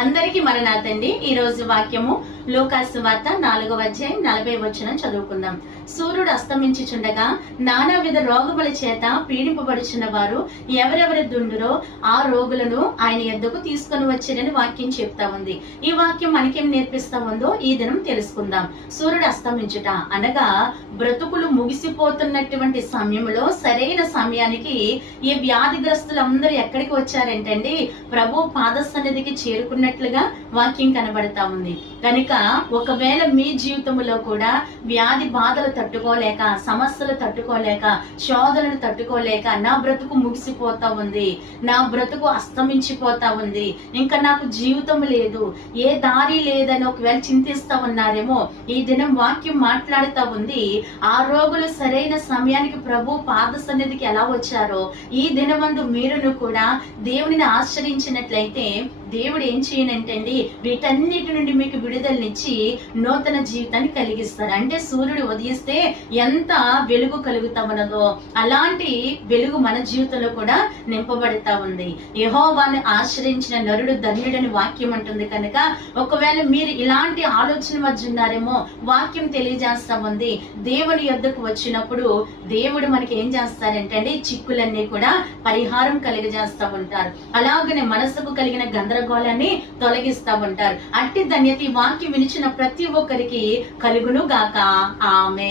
అందరికీ మరణాతండి ఈ రోజు వాక్యము లోకాసు వార్త నాలుగవ అధ్యాయం నలభై వచనం చదువుకుందాం. సూర్యుడు అస్తమించుచుండగా నానావిధ రోగముల చేత పీడింపబడుచున్న వారు ఎవరెవరి దుండురో ఆ రోగులను ఆయన ఎద్దకు తీసుకొని వచ్చిరని వాక్యం చెప్తా ఉంది. ఈ వాక్యం మనకేం నేర్పిస్తా ఉందో ఈ దినం తెలుసుకుందాం. సూర్యుడు అస్తమించుట అనగా బ్రతుకులు ముగిసిపోతున్నటువంటి సమయంలో సరైన సమయానికి ఈ వ్యాధిగ్రస్తులందరూ ఎక్కడికి వచ్చారంటండి? ప్రభు పాద సన్నిధికి ఉన్నట్లుగా వాక్యం కనబడతా ఉంది. కనుక ఒకవేళ మీ జీవితంలో కూడా వ్యాధి బాధలు తట్టుకోలేక సమస్యలు తట్టుకోలేక శోధనలు తట్టుకోలేక నా బ్రతుకు ముగిసిపోతా ఉంది నా బ్రతుకు అస్తమించిపోతా ఉంది ఇంకా నాకు జీవితం లేదు ఏ దారి లేదని ఒకవేళ చింతిస్తా ఉన్నారేమో ఈ దినం వాక్యం మాట్లాడుతా ఉంది ఆ రోగులు సరైన సమయానికి ప్రభు పాద సన్నిధికి ఎలా వచ్చారో ఈ దినమందు మీరును కూడా దేవునిని ఆశ్రయించినట్లయితే దేవుడు ఏం ఏంటండి వీటన్నిటి నుండి మీకు విడుదలనిచ్చి నూతన జీవితాన్ని కలిగిస్తారు. అంటే సూర్యుడు ఉదయిస్తే ఎంత వెలుగు కలుగుతా ఉన్నదో అలాంటి వెలుగు మన జీవితంలో కూడా నింపబడతా ఉంది. యహోవాన్ని ఆశ్రయించిన నరుడు ధన్యుడని వాక్యం అంటుంది కనుక ఒకవేళ మీరు ఇలాంటి ఆలోచన మధ్య ఉన్నారేమో వాక్యం తెలియజేస్తా ఉంది. దేవుడి యొద్దకు వచ్చినప్పుడు దేవుడు మనకి ఏం చేస్తారంటే అండి చిక్కులన్నీ కూడా పరిహారం కలిగజేస్తా ఉంటారు. అలాగనే మనసుకు కలిగిన గందరగోళాన్ని తొలగిస్తా ఉంటారు అట్టి ధన్యత ఈ వాక్యం వినిచిన ప్రతి ఒక్కరికి కలుగును గాక ఆమె